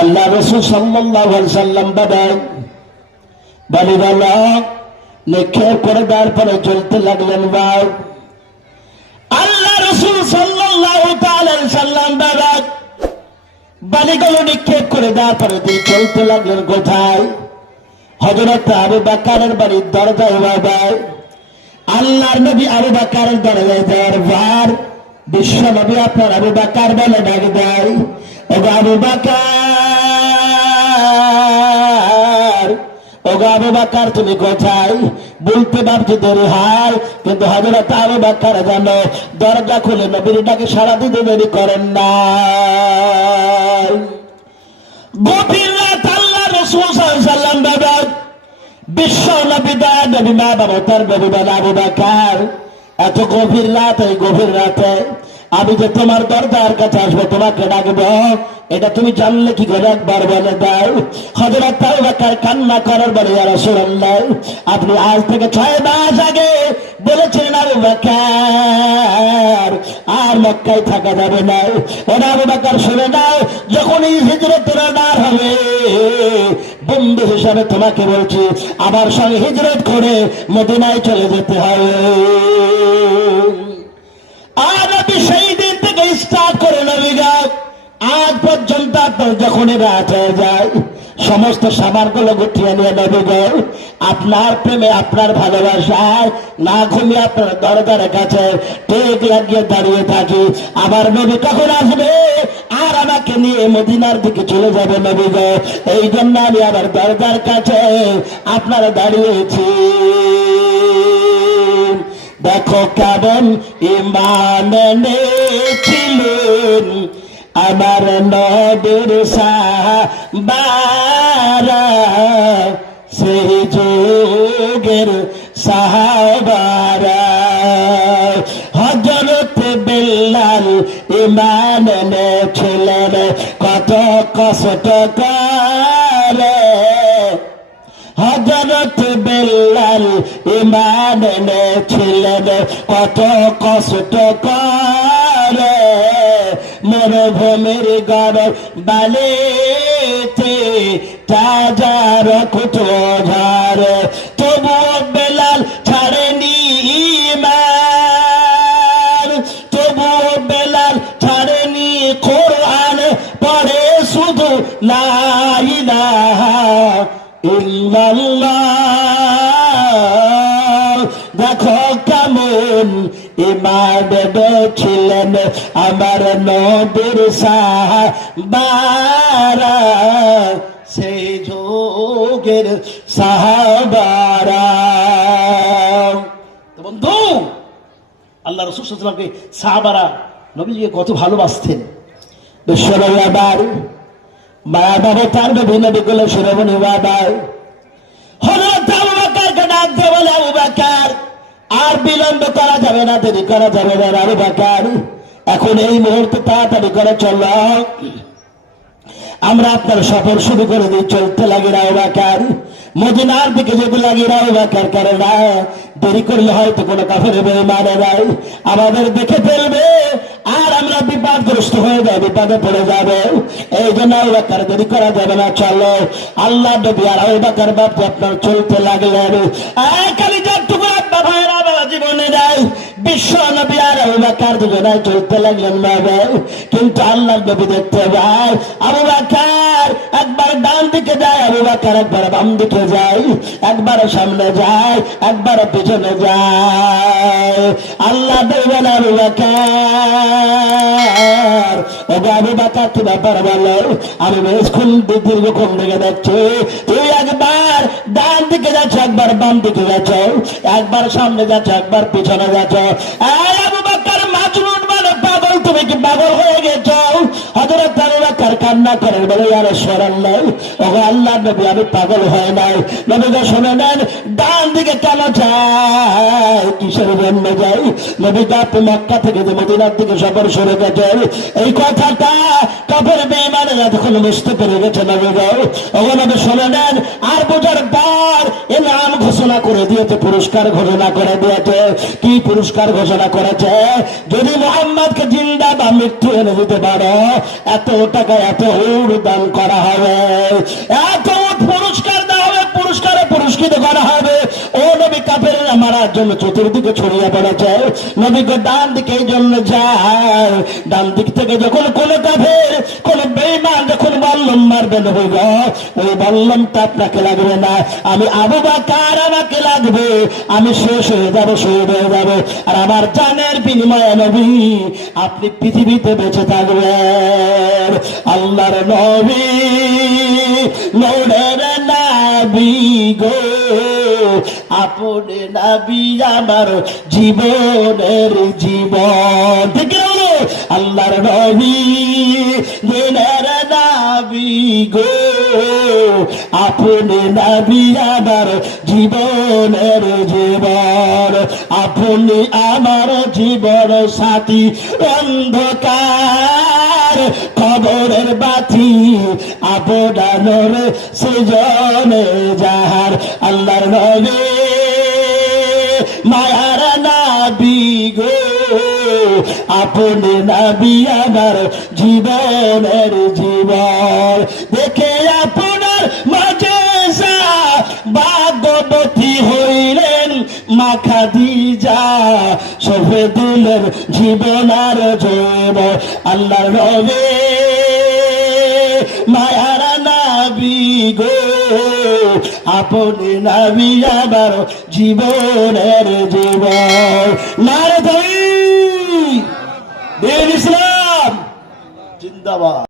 আল্লাহ রাসূল সাল্লাল্লাহু আলাইহি সাল্লাম বলে বলো নিক্ষেপ করে দেওয়ার পরে চলতে লাগলেন। ভাই আল্লাহ রাসূল সাল্লাল্লাহু আলাইহি সাল্লাম বালিগুলো নিক্ষেপ করে দেওয়ার পরে তিনি চলতে লাগলেন কোথায়? হযরত আবু বকরের বাড়ির দরজায়। বাবা আল্লাহর নবী আবু বকরের দরজায় যাওয়ার পর বিশ্ব নবী আপনার আবু বকর বলে ডাক দেয়, ওগো আবু বকর, ওগো আবু বকর তুমি কোথায়? বলতে ভাবছি দেরি হয়, কিন্তু হযরত আবু বকর যেন দরজা খুলে নবীর ডাকে সাড়া দিতে দেরি করেন না। গভীর রাত আল্লাহ রাসূল সাল্লাল্লাহু আলাইহি ওয়াসাল্লাম বাবা বিশ্ব নবী দয়া নবী মা বাবা তার নবী বলে, আবু বকর এত গভীর রাত, এই গভীর রাতে আমি যে তোমার দরজার কাছে আসবো, তোমাকে ডাকবো, এটা তুমি জানলে কি করে? একবার বলে দাও। হযরত আবু বকর কান্না করার বলে, ইয়া রাসূলুল্লাহ আপনি আজ থেকে 6 মাস আগে বলেছেন আবু বকর আর মক্কায় থাকা যাবে না। ওরা আবু বকর শুনে নাও, যখনই হিজরতের অর্ডার হবে বন্ধু হিসাবে তোমাকে বলছি আমার সঙ্গে হিজরত করে মদিনায় চলে যেতে হবে। আর নবী সেই দিন থেকে স্টার্ট করে নবী গাছ আজ পর্যন্ত আপনার যখনই রাত হয়ে যায় সমস্ত সামানগুলো গুটিয়ে নিয়ে নবী গাছ আপনার প্রেমে আপনার ভালোবাসায় না ঘুমিয়ে আপনার দরজার কাছে টেক লাগিয়ে দাঁড়িয়ে থাকি। আবার নবী কখন আসবে আর আমাকে নিয়ে মদিনার দিকে চলে যাবে নবী গাছ, এই জন্য আমি আবার দরজার কাছে আপনারা দাঁড়িয়েছি। দেখো কেমন ঈমান এনেছিলেন আমার নবীর সাহাবারা, সেই যুগের সাহাবারা। হযরত বিল্লাল ঈমান এনেছিলেন কত কষ্ট করে, হযরত বিল্লাল ঈমান এনেছিলেন কত কষ্ট করে, মরুভূমির গরম বালিতে তাজা রক্ত ঝরে, তবুও বেলাল ছাড়েনি ঈমান, তবুও বেলাল ছাড়েনি কোরআন পড়ে শুধু লা ইলাহা ইল্লাল্লাহ। দেখো কেমন ঈমান এনেছিলেন আমার নবীর সাহাবারা, সেই যুগের সাহাবারা। বন্ধু আল্লাহ রাসূল সাল্লাল্লাহু আলাইহি ওয়াসাল্লামকে সাহাবারা নবীকে কত ভালোবাসতেন। বিশ্বনবী আবার মায়া বাবা তার বিভিন্ন বিকলে শিরোমণি বাবা হযরত আবু বকরকে ডাক দিয়ে বলে, আবু বকর আর বিলম্ব করা যাবে না, দেরি করা যাবে না। আবু বকর এখন এই মুহূর্তে তাড়াতাড়ি করে চলো, আমরা আপনার সফর শুরু করে দিই। চলতে লাগে আবু বকর মদিনার দিকে যেতে লাগে আবু বকর, কারণ দেরি করলে হয়তো কোনো কাফের বেঈমানেরা আমাদের দেখে ফেলবে আর আমরা বিপদগ্রস্ত হয়ে যাবে, বিপদে পড়ে যাবে। এই জন্য আবু বকর দেরি করা যাবে না, চলো। আল্লাহ নবী আর আবু বকর বাপ আপনার চলতে লাগলেন। কলিজার টুকরা ভাইরা বাবা জীবনে নাই বিশ্ব নবী আর আবু বকর দুজনে চলতে লাগলেন বাবা। কিন্তু আল্লাহ নবী দেখতে যায় আবু বকর একবার ডান দিকে যায়, আবু বকর একবার বাম দিকে যায়, একবার সামনে যায়, একবার পিছনে যায়। আল্লাহ বলবেন আবু বকর, ওগো আবু বকর কি ব্যাপার বলো? আমি স্কুল দীর্ঘক্ষণ থেকে দেখছি তুই একবার ডান দিকে যাচ্ছ, একবার বাম দিকে যাচ্ছ, একবার সামনে যাচ্ছ, একবার পিছনে যাচ্ছ। আবু বকর মাজনুন মানে পাগল, তুমি কি পাগল হয়ে গেছো? হযরত আবু বকর কান্না করেন, বলে ইয়া রাসূলুল্লাহ, ওগো আল্লাহর নবী আমি পাগল হয় নাই। নবী গো শুনে নেন, ডান দিকে কেন যায়, কিসের জন্য যাই? নবী আপনি মক্কা থেকে যে মদিনার দিকে সফর শুরু গেছেন, এই কথাটা কাফের বেঈমানেরা যখন বুঝতে পেরে গেছে নবী গো, ওগো নবী শুনে নেন। আর বোঝার পর ইনাম ঘোষণা করে দিয়েছে, পুরস্কার ঘোষণা করে দিয়েছে। কি পুরস্কার ঘোষণা করেছে? যদি মুহাম্মদকে জিন্দা জিন্দা বা মৃত্যু এনে দিতে পারো, এত টাকা এত উট দান করা হবে, এত উট পুরস্কার দেওয়া হবে, পুরস্কারে পুরস্কৃত করা হবে। ও নবী, কাফেররা মারার জন্য চতুর্দিকে ছড়িয়ে পড়েছে। নবীকে ডান দিকে এই জন্য যায়, ডান দিক থেকে যখন কোন কাফের কোন বেঈমান যখন বল্লম মারবেন হইল, ওই বল্লমটা আপনাকে লাগবে না, আমি আবু বকর আমাকে লাগবে, আমি শেষ হয়ে যাবো, শহীদ হয়ে যাবো, আর আমার জানের বিনিময়ে নবী আপনি পৃথিবীতে বেঁচে থাকবেন। আল্লাহর নবী, নূরের নবী গো, আপনি নবী আমার জীবনের জীবন। ঠিক আছে, আল্লাহর নবী, দিনের নবী গো, আপনি নবী আমার জীবনের জীবন, আপনি আমার জীবন সাথী, অন্ধকার কবরের বাতি আপনার সৃজনে যাহার। আল্লাহর নবী, মায়ার নবী গো, আপনি নবী আমার জীবনের জীবন। দেখে আপনার মাঝে ভাগ্যবতী হইলেন মা খাদিজা, সফে দিলেন জীবন আর জীবন। আল্লাহর নবী, মায়ার নবী গো, আপনি নবী আমার জীবনের জীবন। নারে তাকবীর, দ্বীন ইসলাম জিন্দাবাদ।